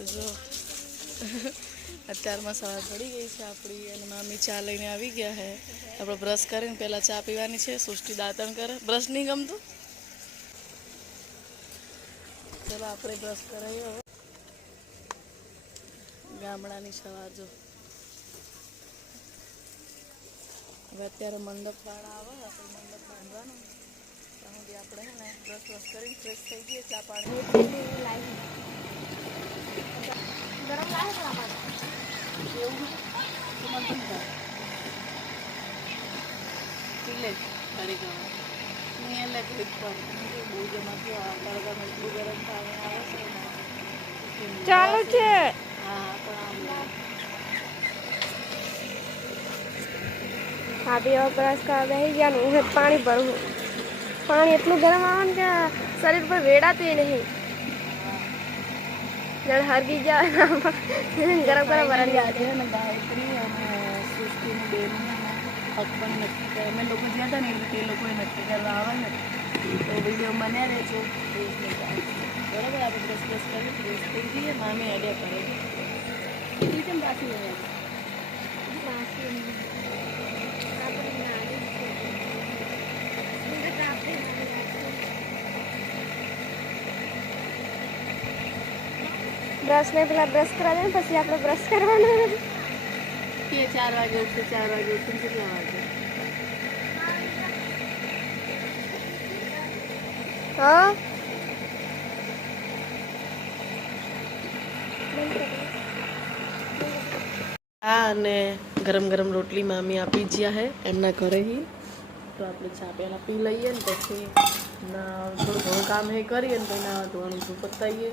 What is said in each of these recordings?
તો જો અત્યારમાં સવાર પડી ગઈ છે આપણી અને મામી ચા લઈને આવી ગયા છે. આપણે બ્રશ કરીને પહેલાં ચા પીવાની છે. સૃષ્ટિ દાંતણ કરે. બ્રશ નહીં ગમતું? ચલો આપણે બ્રશ કરાવીએ હવે. ગામડાની સવાર જો હવે અત્યારે મંડપ વાળા આવે આપણે મંડપ બાંધવાનું ત્યાં સુધી આપણે હે ને બ્રશ કરીને ફ્રેશ થઈ ગઈએ. ચા પાણી ગરમ લાગે એવું પીલે ફરી ગયો નહીં એટલે ક્લિક પર બહુ જમાથી તડકામાં એટલું ગરમ પાણી આવે છે ચાલુ છે. હા પણ ભાભી હવે બ્રશ કરવા બેસી ગયા ને હું પાણી ભરું. પાણી એટલું ગરમ આવે ને કે શરીર પર વેડાતું નહીં. જણ હરગી જાય ગરમ ગરમ ભરાઈ જાય છે ને ગાયત્રી અને સૃષ્ટિની બેન હક પણ નક્કી કરે. અમે લોકો જ્યાં હતા ને એ રીતે એ લોકોએ નક્કી કરવા આવે ને તો વિડીયો મને રહેજો બરાબર. આપણે બ્રશ બ્રશ કરી ફ્રેશ થઈ જઈએ. મામી આઈડિયા કરે એ કેમ પાછી બ્રશ ને પેલા બ્રશ કરા દે ને પછી આપણે બ્રશ કરવાનું. કે 4 વાગે ઉઠશે 4 વાગે ઉઠીને કેટલા વાગે? હા અને ગરમ ગરમ રોટલી મામી આપી જ્યાં હે એમના ઘરે હી. તો આપણે ચા પહેલાં પી લઈએ ને પછી થોડું ઘણું કામ હે કરીએ ને પછી ના ધોવાનું શું પતાવીએ.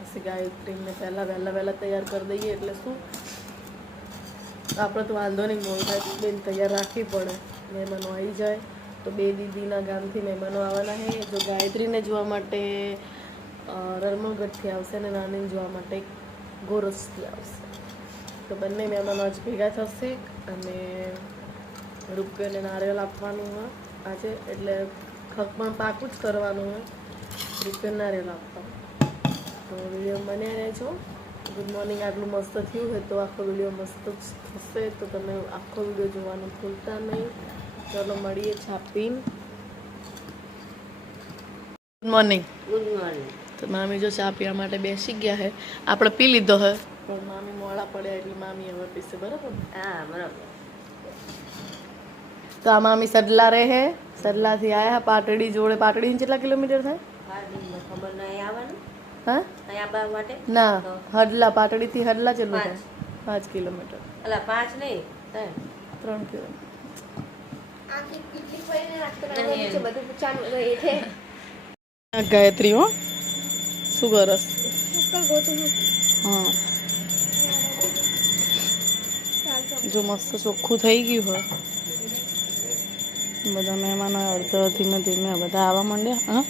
પછી ગાયત્રીને વહેલા તૈયાર કરી દઈએ એટલે શું આપણે તો વાંધો નહીં મોડું થાય બેન તૈયાર રાખવી પડે. મહેમાનો આવી જાય તો 2 દીદીના ગામથી મહેમાનો આવવાના છે. જો ગાયત્રીને જોવા માટે રરમલગઢથી આવશે અને નાનીને જોવા માટે ગોરસથી આવશે. તો બંને મહેમાનો આજ ભેગા થશે અને રૂપિયોને નારિયેળ આપવાનું હોય આજે એટલે ખક પણ પાકું જ કરવાનું હોય. રૂપિયો નારિયેળ આપવાનું. તો વિડીયો બન્યા રહેજો. Good morning. આટલું મસ્ત થયું હોય તો આખો વિડીયો મસ્ત જ થશે તો તમે આખો વિડીયો જોવાનું ભૂલતા નહીં. ચલો મળીએ છાપીને. Good morning. Good morning. તો મામી જો ચા પીવા માટે બેસી ગયા છે. આપણે પી લીધો હે પણ મામી મોડા પડ્યા એટલે મામી હવે પીશે. બરાબર? હા બરાબર. તો આ મામી સડલા રહે હે. સડલાથી આવ્યા પાટડી જોડે. પાટડી કેટલા કિલોમીટર થાય? ખબર નહીં આવવાનું. હા અહીંયા માટે ના હડલા પાટડીથી હડલા કેટલું થાય? 5 કિલોમીટર. અલા 5 નહીં 3 કિલોમીટર. ગાયત્રી હો શું કરસ? હા જો મસ્ત ચોખ્ખું થઈ ગયું હોય. બધા મહેમાનો અડધો ધીમે ધીમે બધા આવવા માંડ્યા. હા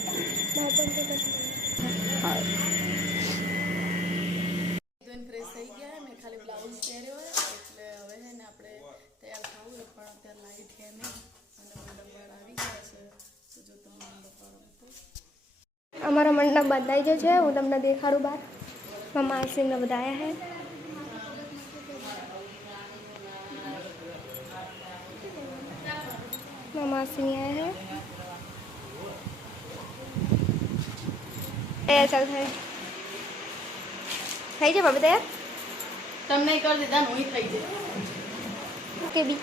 ફ્રેશ થઈ ગયા. મેં ખાલી બ્લાઉઝ પહેર્યો હોય એટલે હવે છે ને આપણે તૈયાર થવું હોય પણ અત્યારે લાઈટ છે નહીં અને મંડપવાળા આવી ગયા છે. તો જો તમે મંડપવાળા અમારો મંડપ બંધાઈ ગયો છે. હું તમને દેખાડું બહાર. મમ્મા સિંહ બધા આવ્યા હે. મમ્મા સિંહ आया है. चल है થઈ જાય બાબા તૈયાર. તમને કરી દીધા હું થઈ જાય કે બી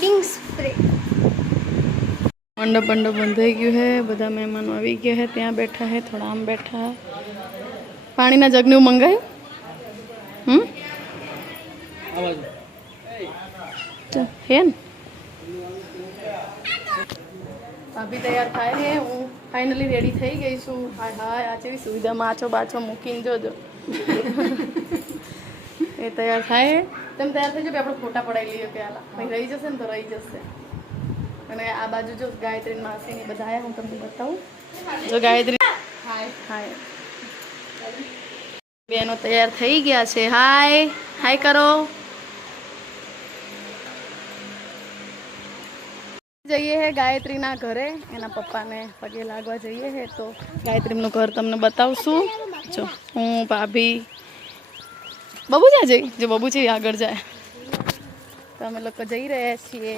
પિંક સ્પ્રે. મંડપ બંધાઈ ગયું છે. બધા મહેમાનો આવી ગયા છે. ત્યાં બેઠા છે થોડા આમ બેઠા. પાણીના જગને હું મંગાવ્યું હે ને ભાભી તૈયાર થાય છે. હું ફાઇનલી રેડી થઈ ગઈ છું. હાય હાય આ જેવી સુવિધા માછો બાછો મૂકીને જોજો. એ તૈયાર થાય તેમ તૈયાર થઈ જાય. આપણે ફોટા પડાવી લઈએ પહેલાં પછી રહી જશે ને તો રહી જશે. અને આ બાજુ જો ગાયત્રી માસીની બધા આવ્યા. હું તમને બતાવું. જો ગાયત્રી હાય હાય બેનો તૈયાર થઈ ગયા છે. હાય હાય કરો. જઈએ હે ગાયત્રીના ઘરે, એના પપ્પાને પગે લાગવા જઈએ હે. તો ગાયત્રીનું ઘર તમને બતાવશું. જો હું ભાભી બબુચા જો બબુચી આગળ જાય. તો અમે લોકો જઈ રહ્યા છીએ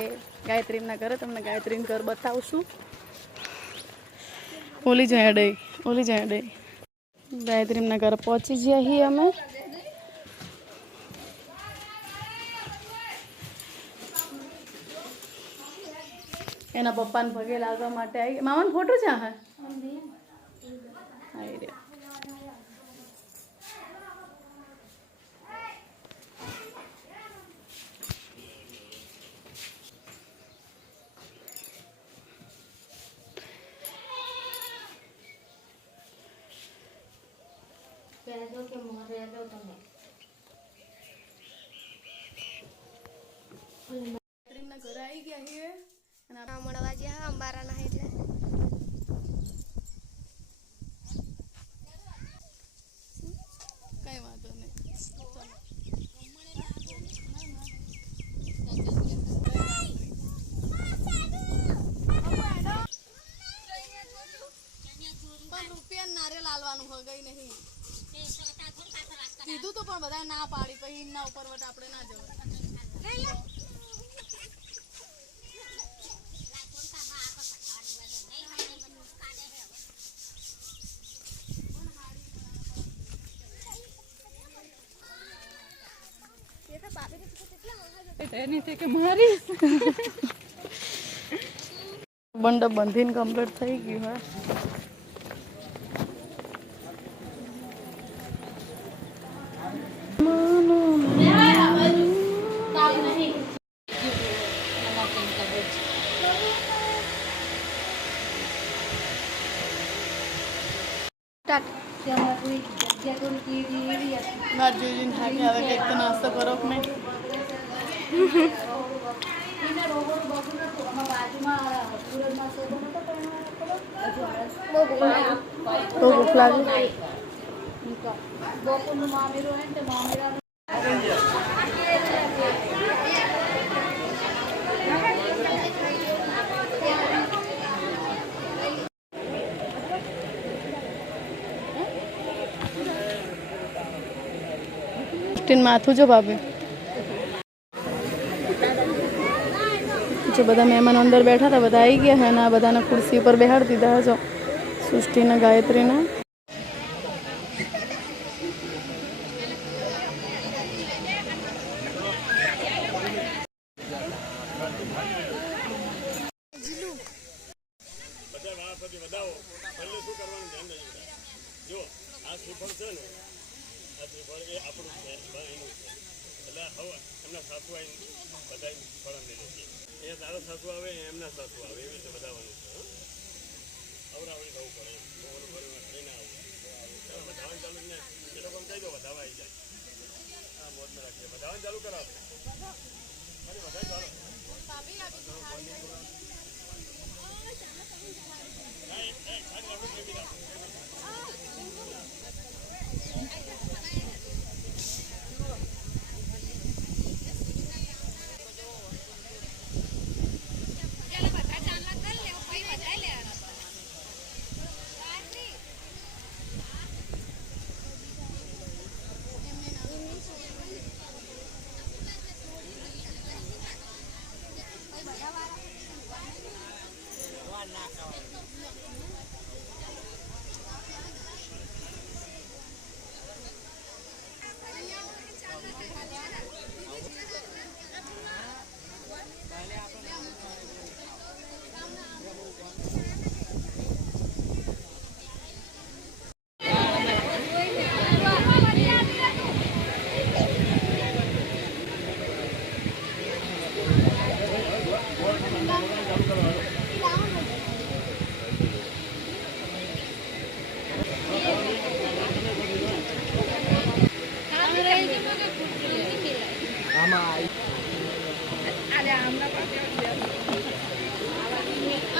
ગાયત્રીના ઘરે. તમને ગાયત્રીનું ઘર બતાવશું. ઓલી જાય ડે ગાયત્રીના ઘરે પહોંચી ગયા છીએ અમે. એના પપ્પાને પગે લાગવા માટે આવી. મામાનો ફોટો છે હા આવી રહ્યા. ઘરે આવી ગયા છીએ. મળવા ગયા અંબારા ના એટલે કઈ વાંધો નહીં. પણ રૂપિયા નારિયેલ આલવાનું હોય ગઈ નહીં કીધું તો પણ બધા ના પાડી. પછી ના ઉપર વટ આપણે ના જવાય. બંડ બંધીને કમ્પ્લીટ થઈ ગયું હે. બાર જોઈને થાકી આવે કે એક તો નાસ્તો કરો કે નહીં. બહુ ભૂખ લાગી. માથું જો ભાભી જો બધા મહેમાનો અંદર બેઠા હતા. બધા આવી ગયા અને આ બધાને ખુરશી ઉપર બેહાડી દીધા. જો સૃષ્ટિને ગાયત્રીને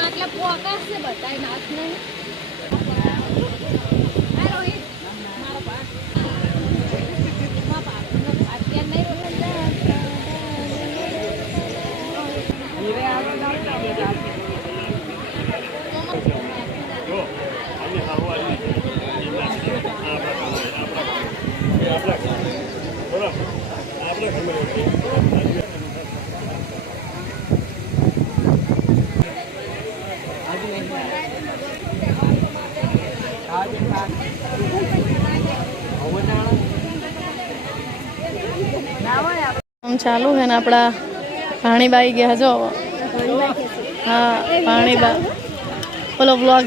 આટલા પોકા છે બતાય નાખ નહીં. અત્યારે નહીં કામ ચાલુ છે ને આપણા પાણીબાઈ ગયા જો હા પાણીબા ઓલો બ્લોગ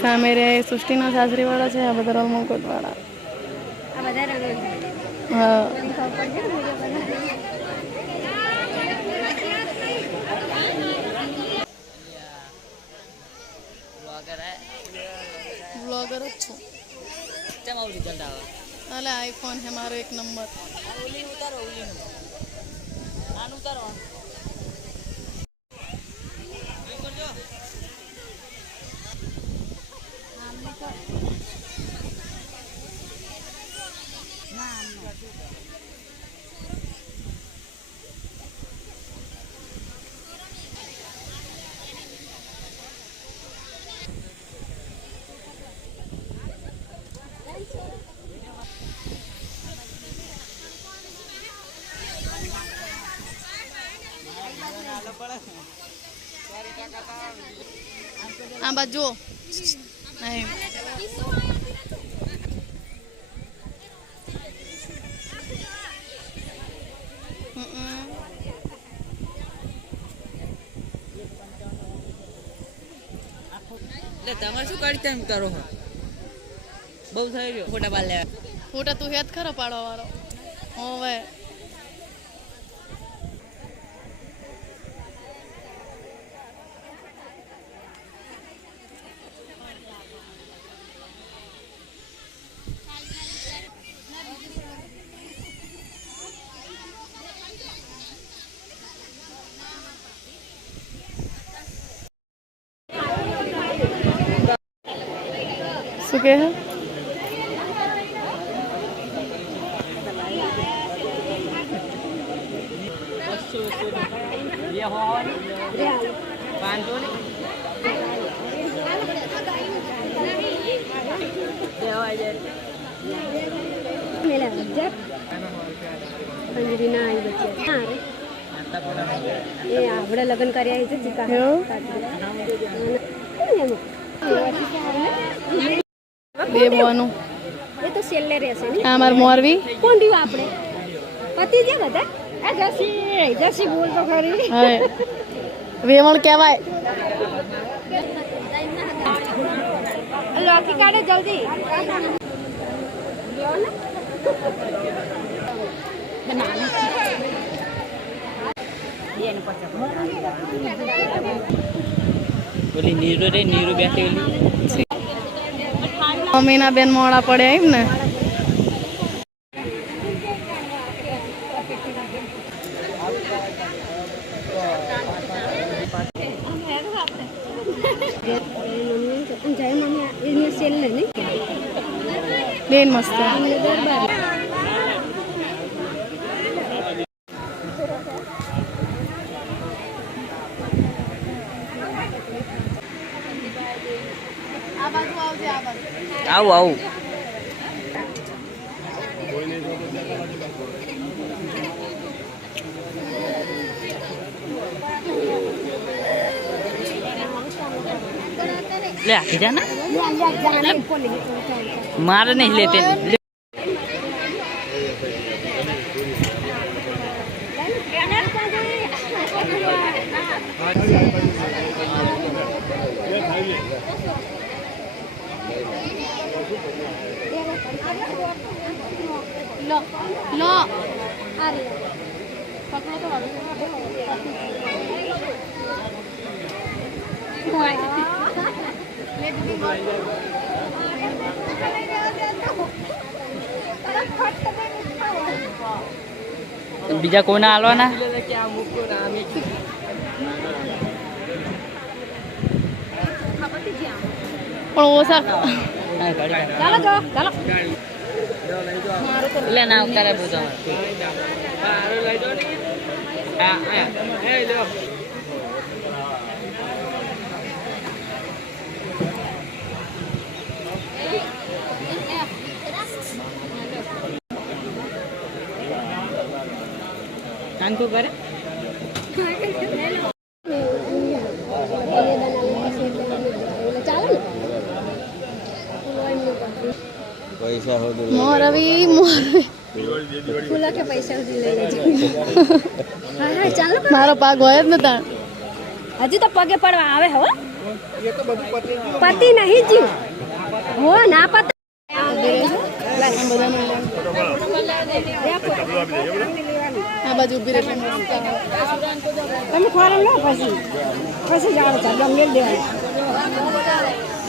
સામે રે સૃષ્ટિના સાસરીવાળા છે આ બધા રમકોટવાળા હા ब्लॉगर अच्छा अरे आईफोन है हमारा 1 नंबर આ બાજુ નહીં તમારે શું કરી તેમ કરો બહુ થઈ ગયો ફોટા પાડ લેવા ફોટા તું હેત ખરો પાડવા વાળો હવે શું કહે આપણે લગ્ન કર્યા છે ચિકા બે બોનું એ તો છેલ્લે રહેશે ને આ માર મોરવી કોણ દીવ આપણે પતિ જે બધા આ જસી બોલ તો ખરી હવે વેવણ કહેવાય લોકી કાઢે જલ્દી ઓલી નીરુ રે નીરુ બેઠી ઓલી મમ્મીના બેન મોડા પડ્યા એમ ને જય મમ્મી એને છેલ્લે નહીં બેન મસ્ત આવું આવું લે આખી જા ને મારે નહીં લેતે લો લો બીજા કોને આલવાના પણ ઓછા ચાલો જો ચાલો એટલે ના ઉતારે બધું કાંકુ કરે ચાલો પૈસા હોદું મોરવી મોરવી ફૂલા કે પૈસા લઈ લેજો હા હા ચાલો મારો પાક હોય જ ને તાણ હજી તો પગે પડવા આવે હો પતિ નહીં જીવ હો ના પતિ આ બાજુ ઉભી રહે તમે ખોરાક લો પછી જાઓ ચાલો મેળ દેવાનું